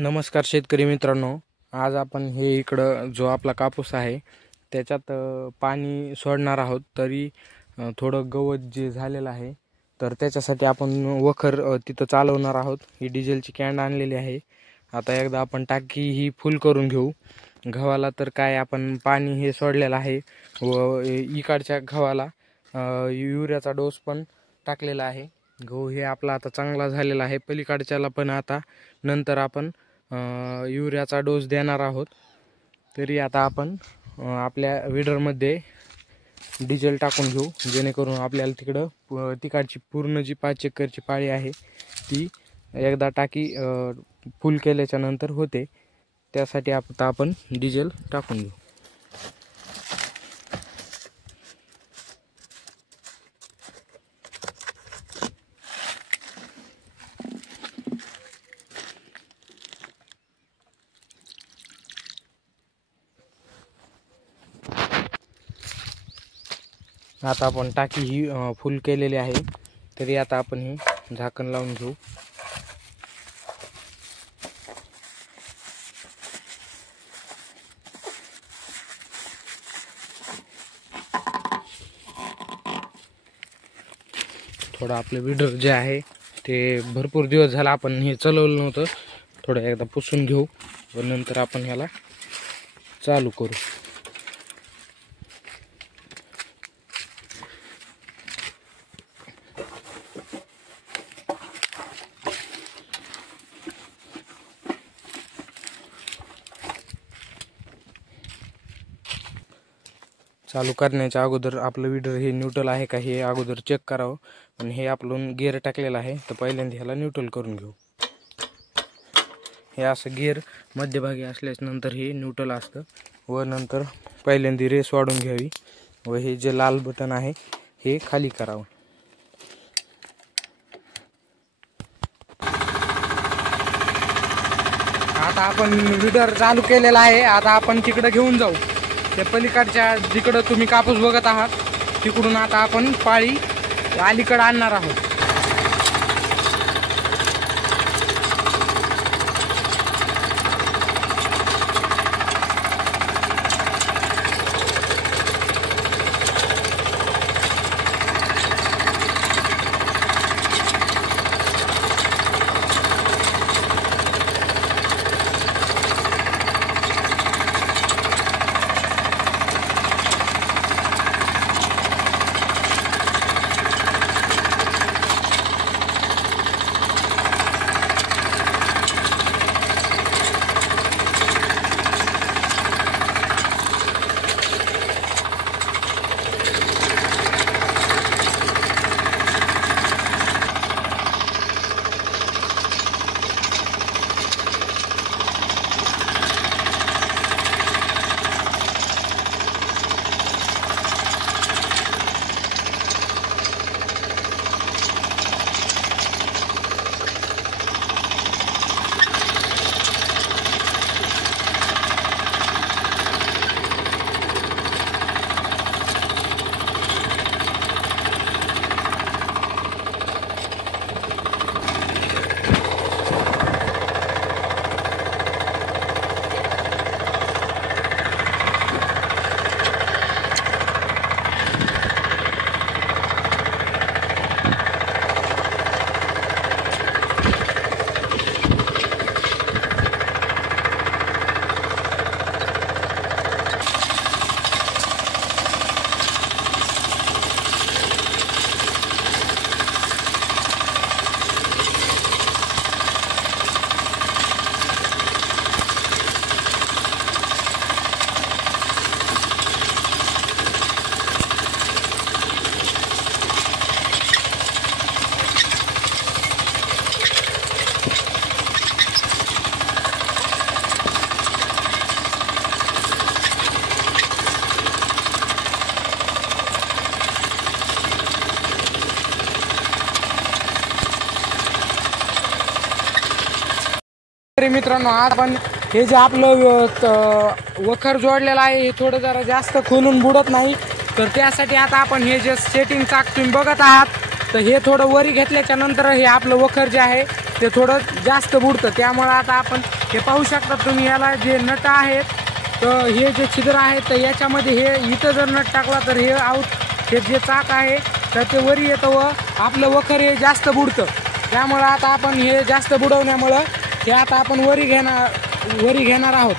नमस्कार शेतकरी मित्रांनो, आज आपण हे इकडं जो आपला कापूस आहे त्याच्यात पाणी सोडणार आहोत. तरी थोडं गवत जे झालेलं आहे तर त्याच्यासाठी आपण वखर तिथं चालवणार आहोत. ही डिझेलची कॅन आणलेली आहे. आता एकदा आपण टाकी ही फुल करून घेऊ. गव्हाला तर काय आपण पाणी हे सोडलेलं आहे व इकडच्या गव्हाला युरियाचा डोस पण टाकलेला आहे. गहू हे आपला आता चांगला झालेला आहे. पलीकडच्याला पण आता नंतर आपण युरियाचा डोस देणार आहोत. तरी आता आपण आपल्या विडरमध्ये डिझेल टाकून घेऊ, जेणेकरून आपल्याला तिकडं तिकडची पूर्ण जी 5 एकरची पाळी आहे ती एकदा टाकी फुल केल्याच्या नंतर होते. त्यासाठी आता आपण डिझेल टाकून घेऊ. आता आपण टाकी ही फुल केलेली आहे. तरी आता आपण हे झाकण लावून घेऊ. थोडं आपलं विडर जे आहे ते भरपूर दिवस झाला आपण हे चालवलं नव्हतं. थोडं एकदा पुसून घेऊ व नंतर आपण ह्याला चालू करू. चालू करण्याच्या अगोदर आपलं विडर हे न्यूट्रल आहे का हे अगोदर चेक करावं. आणि हे आपण गिअर टाकलेलं आहे तर पहिल्यांदा ह्याला न्यूट्रल करून घेऊ. हे असं गिअर मध्यभागी असल्यास नंतर हे न्यूट्रल असतं व नंतर पहिल्यांदा रेस वाढून घ्यावी व हे जे लाल बटन आहे हे खाली करावं. आता आपण विडर चालू केलेला आहे. आता आपण तिकडे घेऊन जाऊ. त्या पलीकडच्या जिकडं तुम्ही कापूस बघत आहात तिकडून आता आपण पाळी अलीकडे आणणार आहोत. मित्रांनो, आपण हे जे आपलं वखर जोडलेलं आहे हे थोडं जरा जास्त खोलून बुडत नाही. तर त्यासाठी आता आपण हे जे सेटिंग चाक तुम्ही बघत आहात तर हे थोडं वरी घेतल्याच्या नंतर हे आपलं वखर जे आहे ते थोडं जास्त बुडतं. त्यामुळे आता आपण हे पाहू शकता तुम्ही, याला जे नट आहेत तर हे जे छिद्र आहेत तर याच्यामध्ये हे इथं जर नट टाकला तर हे हे जे चाक आहे तर ते वरी येतं व आपलं वखर हे जास्त बुडतं. त्यामुळं आता आपण हे जास्त बुडवण्यामुळं हे आता आपण वरी घेणार आहोत.